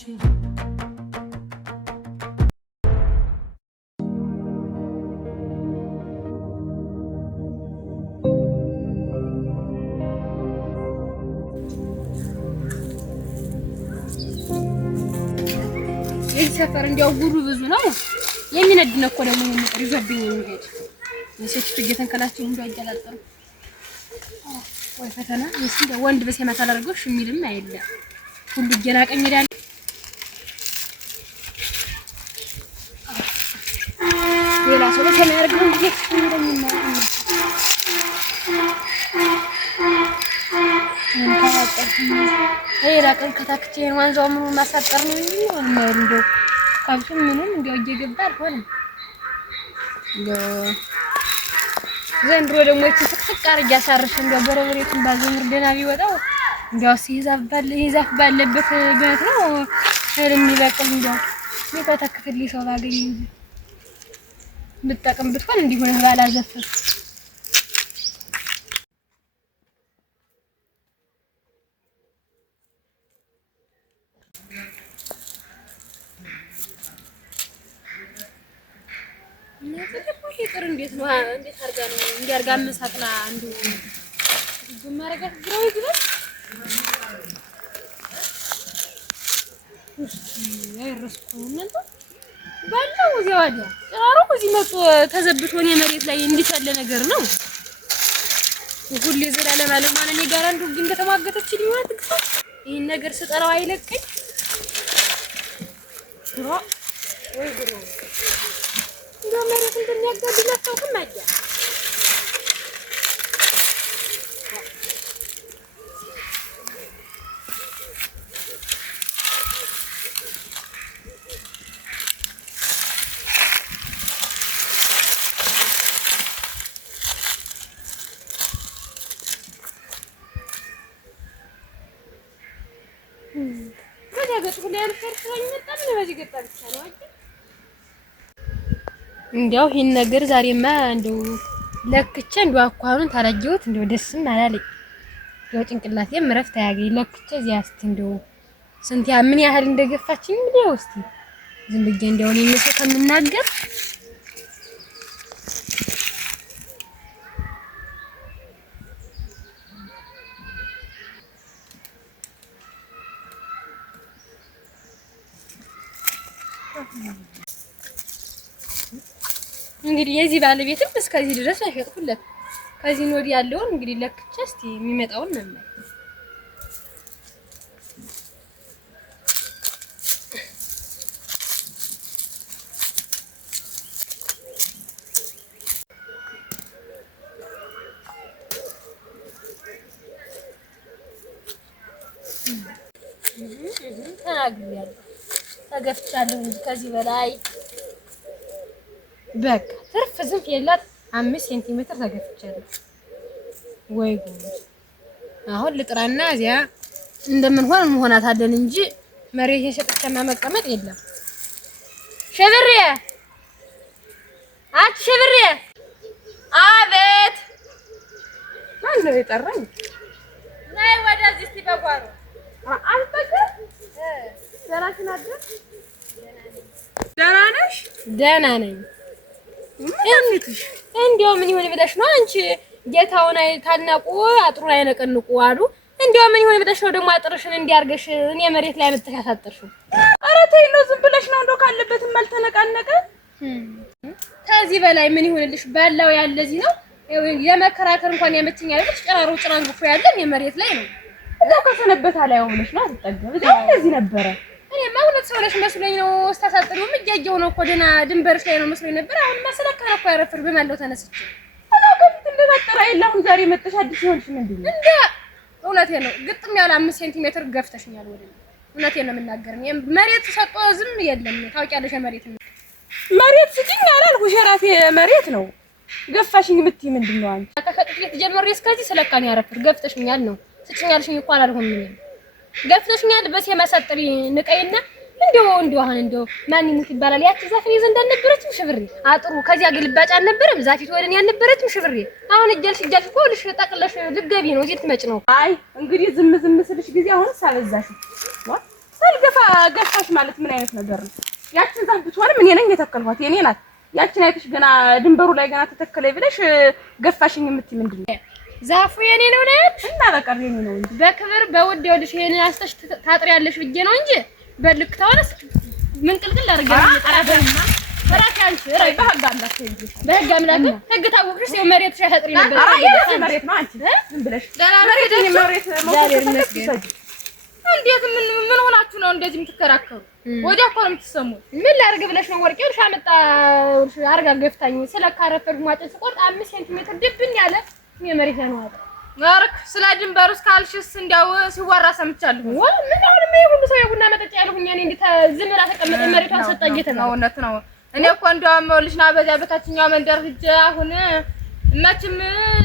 ነሽ? ሰፈር እንዲያው ጉሩ ብዙ ነው የሚነድነ እኮ ደግሞ የሚቀር ይዘብኝ የሚሄድ የሴት እየተንከላቸው እንደው አያላጠሩ ወይ ፈተና እስኪ ወንድ በሰማታ አላርገውሽ የሚልም አይደለም ሁሉ እየናቀኝ ይላል። ሌላ ሰው ለሰማ ያርገው እንዴ የሚለኝና ራቀን ከታክቼን ዋንዛው ምኑ ማሳጠር ነው እንዴ ነው እንደው ካብቱም ምንም እንደው እየገባ አልሆነም። ዘንድሮ ደግሞ ፍቅፍቅ አርጋ ያሳርሽ እንደው በረብሬቱን ባዘምር ደና ቢወጣው እንደው ይዛፍ ባለበት በት ነው የሚበቅል እንደው ይፈተክፍልኝ ሰው ባገኝ ብትጠቅም ብትሆን እንዲሆን ባላዘፍር እንዴት ነው እንዴት አርጋ ነው እንዲያርጋ መሳቅላ አንዱ በማረጋት ግራው ይግባል አይረስኩ እንንተ ባለው እዚያው አለ ጭራሮ እዚህ መጥቶ ተዘብቶን የመሬት ላይ እንዲታለ ነገር ነው ሁሉ ዘላለም አለ ማለት እኔ ጋር አንዱ ግን ከተማገተችልኝ ማለት ግፋ ይሄን ነገር ስጠራው አይለቀኝ ወይ ጉሮ መሬት እንደሚያጋድላቸው ከማጃ እንዲያው ይሄን ነገር ዛሬማ እንደው ለክቼ እንደው አኳኑን ታላየሁት እንደው ደስም አላለኝ። ያው ጭንቅላቴም እረፍት አያገኝ ለክቼ እዚያ እስቲ እንደው ስንት ምን ያህል እንደገፋችኝ እንግዲህ እስቲ ዝም ብዬ እንደው እኔ እነሱ ከምናገር እንግዲህ የዚህ ባለቤትም እስከዚህ ድረስ አይሸጥኩለት ከዚህ ነው ያለውን እንግዲህ ለክቼ እስቲ የሚመጣውን ነው ተናግሬያለሁ ተገፍቻለሁ እንጂ ከዚህ በላይ በቃ ትርፍ ዝንፍ የላት 5 ሴንቲሜትር ተገፍቻለሁ። ወይ ጉድ! አሁን ልጥራና እዚያ እንደምንሆን እንሆናታለን እንጂ መሬት የሸጥቻና መቀመጥ የለም። ሸብሬ ሸብሬ! አቤት! ማን ነው የጠራኝ? ነይ ወደዚህ እስቲ በጓሮ አልጠቀም ደህና ነሽ? ደህና ነሽ? ደህና ነኝ። እንዴትሽ? እንዴው ምን ይሆን ብለሽ ነው አንቺ ጌታውን ታናቁ አጥሩን አይነቀንቁ አሉ። እንዴው ምን ይሆን ብለሽ ነው ደግሞ አጥርሽን እንዲያርገሽ እኔ መሬት ላይ መተካታጠርሽው? ኧረ ተይ ነው ዝም ብለሽ ነው እንደው ካለበትም አልተነቃነቀ። ከዚህ በላይ ምን ይሆንልሽ? ባላው ያለ እዚህ ነው የመከራከር እንኳን ያመችኝ አይደል? ጭራሮ ጭራንጉ ያለን የመሬት ላይ ነው። እዛው ከሰነበታ ላይ ሆነሽ ነው አትጠገብ። እዛው እንደዚህ ነበረ። እኔማ ሁለት ሰው ነሽ መስሎኝ ነው ስታሳጥሪው እያየሁ ነው እኮ ደህና ድንበርሽ ላይ ነው መስሎኝ ነበር። አሁን ማሰለካ ነው እኮ ያረፍር በማለው ተነስቼ አላው በፊት እንደታጠራ የለም ዛሬ መጥተሽ አዲስ ይሆንሽ ምንድን ነው? እንደ እውነቴን ነው ግጥም ያለ 5 ሴንቲሜትር ገፍተሽኛል ወደኔ። እውነቴን ነው የምናገርም መሬት ሰጦ ዝም የለም ታውቂያለሽ። መሬት ስጪኝ አላልኩሽ የራሴ መሬት ነው ገፋሽኝ የምትይ ምንድን ነው አንቺ? ከከጥፍት ጀምሬ እስከዚህ ስለካኝ ያረፍር ገፍተሽኛል ነው ስጪኛልሽኝ እኮ አላልኩም ምን ገፍተሽኛል በሴ ማሳጥሪ ንቀይና እንደው አሁን እንደው ማን ይሙት ይባላል። ያቺ ዛፍን ይዘ እንዳልነበረችም ሽብሬ አጥሩ ከዚያ ግልባጭ አልነበረም ዛፊት ወደኔ ያልነበረችም ሽብሬ አሁን እጃልሽ እኮ ልሽ ጠቅለሽ ልትገቢ ነው እዚህ ትመጭ ነው። አይ እንግዲህ ዝም ስልሽ ጊዜ አሁን ሳበዛሽ ገፋሽ ማለት ምን አይነት ነገር ነው? ያችን ዛፍ ብትሆንም እኔ ነኝ የተከልኳት የኔ ናት። ያችን አይተሽ ገና ድንበሩ ላይ ገና ተተከለኝ ብለሽ ገፋሽኝ የምትይ ምንድን ነው? ዛፉ የኔ ነው ነች እና በቃ የኔ ነው እንጂ በክብር በውድ ይኸውልሽ ይሄንን አስተሽ ታጥሪያለሽ ብዬ ነው እንጂ በልክ ተወረስ ምን ቅልቅል አድርገን እንጠራበና ወራሽ አንቺ ራይ በህግ አምላክ እንጂ በህግ አምላክ ህግ ታወቅሽ ሰው መሬት ሻጥሪ ነበር። አይ መሬት ነው አንቺ ምን ብለሽ መሬት መውሰድ እንዴት ምን ሆናችሁ ነው እንደዚህ የምትከራከሩ? ወዲያ እኮ ነው የምትሰሙት። ምን ላድርግ ብለሽ ነው? ወርቄ እርሻ መጣ አርጋ ገፍታኝ ስለካረፈርኩ ማጨስ ቆርጥ 5 ሴንቲሜትር ድብን ያለ የመሬት ነው አጣ ወርቅ ስለ ድንበሩ እስካልሽስ እንዲያው ሲወራ ሰምቻለሁ። ወይ ምን አሁን ምን ሁሉ ሰው የቡና መጠጫ ያልሁኝ እኔ እንዴት ዝም ብላ ተቀመጠ መሬቷን ሰጣጌተ ነው። እውነት ነው። እኔ እኮ እንደውም ልጅና በዚያ በታችኛው መንደር ሂጅ አሁን መቼም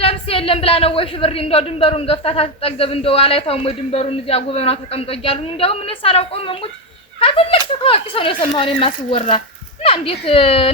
ደርስ የለም ብላ ነው ወይ ሽብሪ እንደው ድንበሩን ገፍታ ታጠገብ እንደው አላይታው ወይ ድንበሩን እዚያ ጉበና ተቀምጦ እያሉኝ እንደው ምን ሳላውቀው መሙት ከትልቅ ተታዋቂ ሰው ነው የሰማው እኔ ማስወራ እና እንዴት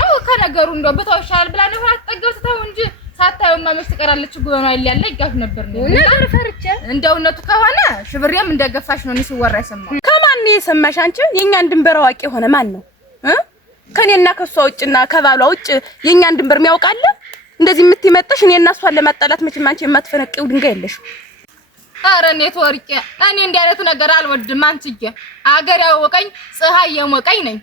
ነው ከነገሩ እንደው በተወሻል ብላ ነው አትጠገብ ተው እንጂ ሳታዩማ መች ትቀራለች ጉበና ያለ ይጋፍ ነበር ነው ነገር ፈርቼ እንደው እውነቱ ከሆነ ሽብሪም እንደገፋሽ ነው እኔ ሲወራ የሰማው። ከማን ነው የሰማሽ አንቺ? የኛን ድንበር አዋቂ ሆነ ማን ነው ከኔና ከሷ ውጭና ከባሏ ውጭ የኛን ድንበር የሚያውቃለ? እንደዚህ የምትመጣሽ እኔ እና እሷን ለማጣላት መቼም አንቺ የማትፈነቂው ድንጋይ የለሽ። ኧረ እኔ ተወርቄ እኔ እንዲህ አይነቱ ነገር አልወድም። አንቺዬ አገር ያወቀኝ ፀሐይ የሞቀኝ ነኝ።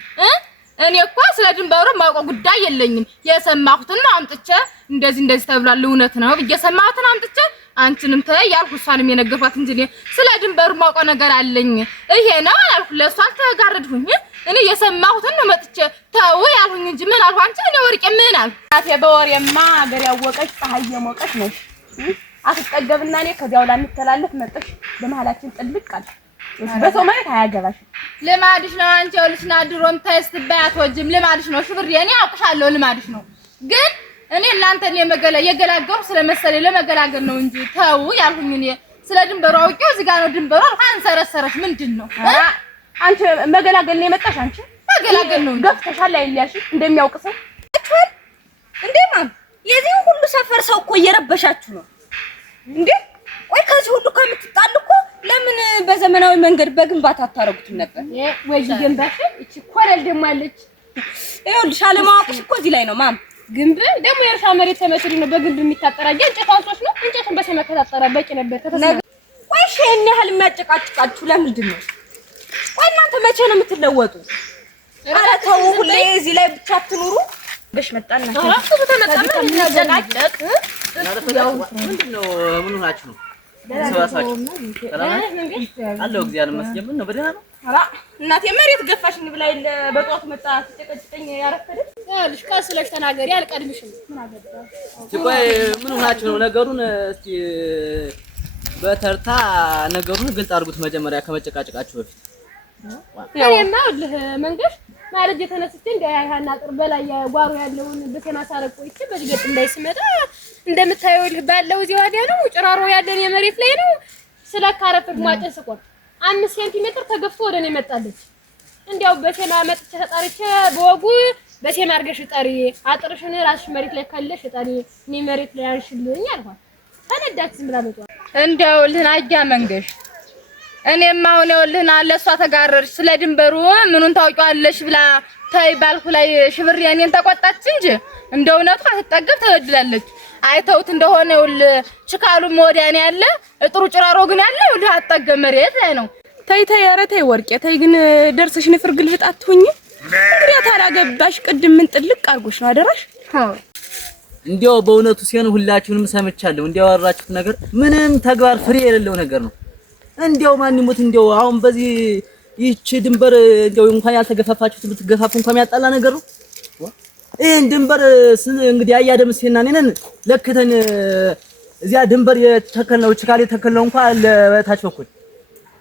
እኔ እኮ ስለ ድንበሩ ማውቀው ጉዳይ የለኝም። የሰማሁትን አምጥቼ እንደዚህ ተብሏል እውነት ነው ብዬ ሰማሁትን አምጥቼ አንቺንም ተይ ያልኩ እሷንም የነገርኳት እንጂ ስለ ድንበሩ ማውቀው ነገር አለኝ ይሄ ነው አላልኩ። ለእሷ አልተጋረድኩኝ። እኔ የሰማሁትን ነው መጥቼ ተው ያልሁኝ እንጂ ምን አልኩ? አንቺ እኔ ወርቄ ምን አልኩ? አቴ በወሬማ አገር ያወቀሽ ፀሐይ የሞቀሽ ነሽ። አትጠገብና እኔ ከዚያው ላንተላለፍ መጥሽ በመሃላችን ጥልቅ አለ። በሰው ማለት አያገባሽ። ልማድሽ ነው አንቺ ወልሽና ድሮም ተይስትባይ አትወጂም። ልማድሽ ነው ሽብሪ እኔ አውቅሻለሁ። ልማድሽ ነው ግን እኔ እናንተን የገላገሩ ስለመሰለኝ ለመገላገል ነው እንጂ ተው ያልሁኝ እኔ ስለ ድንበሩ አውቄው እዚህ ጋር ነው ድንበሩ አንሰረሰረሽ ምንድን ነው? አንቺ መገላገል ነው የመጣሽ። አንቺ መገላገል ነው ገፍተሻል አይልያሽ እንደሚያውቅ ሰው አትፈል እንዴ ማም የዚህ ሁሉ ሰፈር ሰው እኮ እየረበሻችሁ ነው እንዴ? ወይ ከዚህ ሁሉ ከምትጣሉ እኮ ለምን በዘመናዊ መንገድ በግንባታ አታረጉትም ነበር? ወይ ግንባታ እቺ ኮረል ደሞ አለች። ይኸውልሽ አለማወቅሽ እኮ እዚህ ላይ ነው ማም። ግንብ ደግሞ የእርሻ መሬት ተመትሪ ነው በግንብ የሚታጠራ እንጨት አውሶች ነው እንጨቱን በሰማይ ከታጠራ በቂ ነበር ተተሰነ። ወይ ሸን ያህል የሚያጨቃጭቃችሁ ለምንድን ነው? ወይ እናንተ መቼ ነው የምትለወጡ? ኧረ ተው ሁሌ እዚህ ላይ ብቻ አትኑሩ። በሽ መጣና ራሱ ተመጣጣ ምን ያጨቃጭቅ ምንድነው? ምን ሆናችሁ ነው? ሰዋሳችሁ አለው እግዚአብሔር ይመስገን። ምን ነው በደህና ነው? ኧረ እናቴ መሬት ገፋሽኝ ብላ ይለ በጧቱ መጣ ተጨቀጭቀኝ ያረፈደች ያልሽ ቀስለሽ ተናገሪ አልቀድምሽም። ምን አገባ ቆይ ምን ሆናችሁ ነው? ነገሩን እስቲ በተርታ ነገሩን ግልጽ አድርጉት መጀመሪያ ከመጨቃጨቃችሁ በፊት። እኔማ ልህ መንገድ ማለት የተነስቼ እንደ ያይሃና ጥር በላይ ጓሮ ያለውን በቴና ሳረቆ እቺ በጅገጥ እንዳይስመጣ እንደምታየው ልህ ባለው እዚህ ወዲያ ነው ጭራሮ ያለን የመሬት ላይ ነው ስለካረፈ ማጨስ ቆር 5 ሴንቲሜትር ተገፍቶ ወደኔ መጣለች። እንዲያው በቴና መጥቼ ተጣሪቼ በወጉ በቴና አርገሽ ጠሪ አጥርሽን ራስሽ መሬት ላይ ካለሽ ጠሪ እኔ መሬት ላይ አንሽልኝ አልኳት። ተነዳች ዝም ብላ መጣ እንደው ልናጃ መንገሽ እኔማ አሁን ይኸውልህና ለሷ ተጋረርሽ ስለ ድንበሩ ምኑን ታውቂዋለሽ ብላ ታይ ባልኩ ላይ ሽብር የኔን ተቆጣች እንጂ እንደው እውነቱ አትጠገብ ተበድላለች። አይተውት እንደሆነ ይኸውልህ ችካሉም ወዲያን ያለ ጥሩ ጭራሮ ግን ያለ ይኸውልህ አትጠገብ መሬት ላይ ነው። ተይ ኧረ ተይ ወርቄ ተይ ግን ደርሰሽ ንፍር ግልብጥ አትሁኝ። እንግዲህ ታላገባሽ ቅድም ምን ጥልቅ አርጎሽ ነው አደራሽ። እንዲያው በእውነቱ ሲሆን ሁላችሁንም ሰምቻለሁ። እንዲያው ያወራችሁት ነገር ምንም ተግባር ፍሬ የሌለው ነገር ነው። እንዲያው ማን ይሞት እንዲያው አሁን በዚህ ይህች ድንበር እንዲያው እንኳን ያልተገፋፋችሁት ብትገፋፉ እንኳን ያጣላ ነገር ነው። ይሄን ድንበር እንግዲህ አያደምስና ነን ለክተን እዚያ ድንበር የተከልነው ችካል የተከልነው እንኳን ለታች በኩል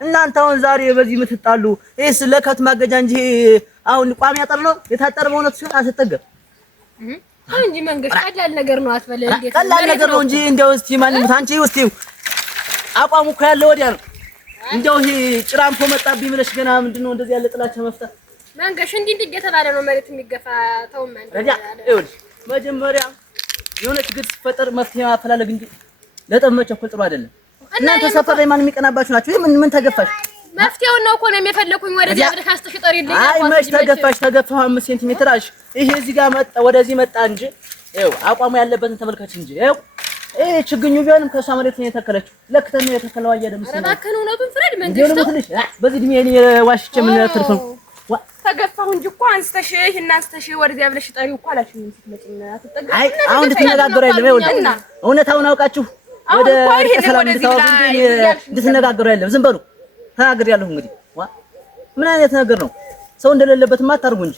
እናንተ አሁን ዛሬ በዚህ የምትጣሉ እስ ለከት ማገጃ እንጂ አሁን ቋሚ ያጠር ነው የታጠረ በእውነቱ ሲሆን አትጠገብ እንጂ መንገሽ ቀላል ነገር ነው አትበለ እንዴ? ቀላል ነገር ነው እንጂ እንደው እስቲ ማን ይሞት አንቺ እስቲ አቋሙ እኮ ያለው ወዲያ ነው። እንደው ይሄ ጭራምፎ መጣብኝ ብለሽ ገና ምንድነው እንደዚህ ያለ ጥላቻ መፍታት? መንገሽ እንዲህ እየተባለ ነው መሬት የሚገፋ ተውማ ረጃ ይኸውልሽ መጀመሪያ የሆነ ችግር ሲፈጠር መፍትሄ ማፈላለግ እንጂ ለጠብ መቸኮል ጥሩ አይደለም። እናንተ ሰፈር ላይ ማን የሚቀናባችሁ ናችሁ? ምን ተገፋሽ? መፍትሄውን ነው እኮ ነው የፈለኩኝ። ወደዚህ ብለሽ አስተሽጠሪልኝ። አይ መች ተገፋሁ 5 ሴንቲሜትር አልሽ። ይሄ እዚህ ጋር መጣ ወደዚህ መጣ እንጂ ይኸው አቋሙ ያለበትን ተመልከች እንጂ ይኸው ይሄ ችግኙ ቢሆንም ከሷ መሬት ነው የተከለችው። ለክተን ነው የተከለው። አያደም ሲል እባክህን እውነቱን ፍረድ። መንግስት በዚህ እድሜ እኔ ዋሽቼ ምን ትርፈው ተገፋሁ እንጂ እኮ አንስተሽ ይሄን አንስተሽ ወደዚያ ብለሽ ጠሪው እኮ አላችሁኝ። ስትመጪና አትጠጋ። አይ አሁን እንድትነጋገሩ አይደለም ይኸውልህ፣ እውነታውን አውቃችሁ ወደ ሰላም እንድትነጋገሩ አይደለም። ዝም በሉ ተናግሬያለሁ። እንግዲህ ምን አይነት ነገር ነው? ሰው እንደሌለበትማ አታርጉ እንጂ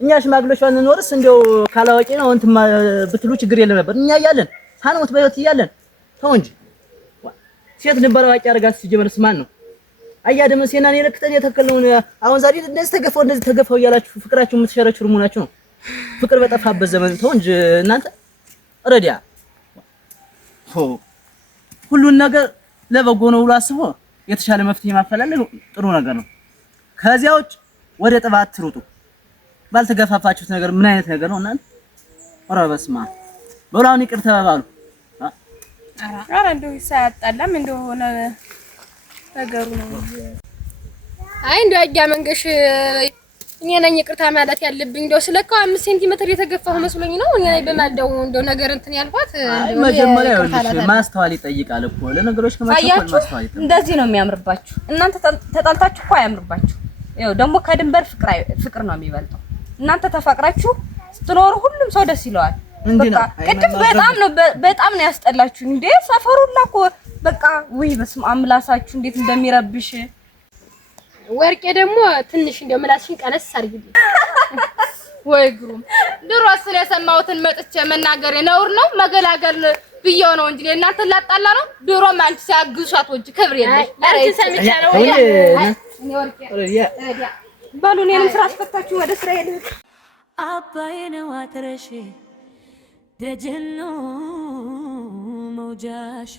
እኛ ሽማግሌዎች ባንኖርስ እንደው ካላወቂ ነው እንትን ብትሉ ችግር የለም ነበር። እኛ እያለን ሳንሞት በህይወት እያለን ተው እንጂ ሴት ድንበር አዋቂ አደረጋት። ሲጀመርስ ማን ነው? አያደም ሲናን የለክተን የተከለውን አሁን ዛሬ እንደዚህ ተገፋው እያላችሁ ፍቅራችሁ የምትሸረችሩ መሆናችሁ ነው። ፍቅር በጠፋበት ዘመን ተው እንጂ እናንተ ረዲያ ሁሉን ነገር ለበጎ ነው ብሎ አስቦ የተሻለ መፍትሄ ማፈላለግ ጥሩ ነገር ነው። ከዚያ ውጭ ወደ ጥባት ትሩጡ። ባልተገፋፋችሁት ነገር ምን አይነት ነገር ነው እናንተ? ኧረ በስመ አብ በላውን ይቅር ተባባሉ። ኧረ እንደው ሳያጣላም እንደው ነገሩ ነው። አይ እንደው አያ መንገሽ እኔ ነኝ ይቅርታ ማለት ያለብኝ። እንደው ስለካው 5 ሴንቲሜትር የተገፋሁ መስሎኝ ነው። እኔ ላይ በማልደው እንደው ነገር እንትን ያልኳት መጀመሪያ ይኸውልሽ ማስተዋል ይጠይቃል እኮ ለነገሮች ከማስተዋል ማስተዋል ይጠይቃል። እንደዚህ ነው የሚያምርባችሁ። እናንተ ተጣልታችሁ እኮ አያምርባችሁ። ይኸው ደግሞ ከድንበር ፍቅር ነው የሚበልጠው። እናንተ ተፋቅራችሁ ስትኖሩ ሁሉም ሰው ደስ ይለዋል። በቃ ቅድም በጣም ነው ያስጠላችሁ እንዴ! ሰፈሩላ እኮ በቃ ወይ በስመ አብ ምላሳችሁ እንዴት እንደሚረብሽ። ወርቄ ደግሞ ትንሽ እንደው ምላስሽን ቀነስ አድርጊልኝ። ወይ ግሩም! ድሮ ስለሰማሁትን መጥቼ መናገር ነውር ነው መገላገል ብየው ነው እንጂ እናንተ ላጣላ ነው። ድሮም አንቺ ሲያግዙሻት ወንጂ ክብር የለሽ። አንቺ ሰምቻለሁ። እኔ ወርቄ ባሉ እኔንም ስራ አስፈታችሁ ወደ ስራ ሄደ። አባዬ ነው አትረሺ ደጀኖ መውጃሽ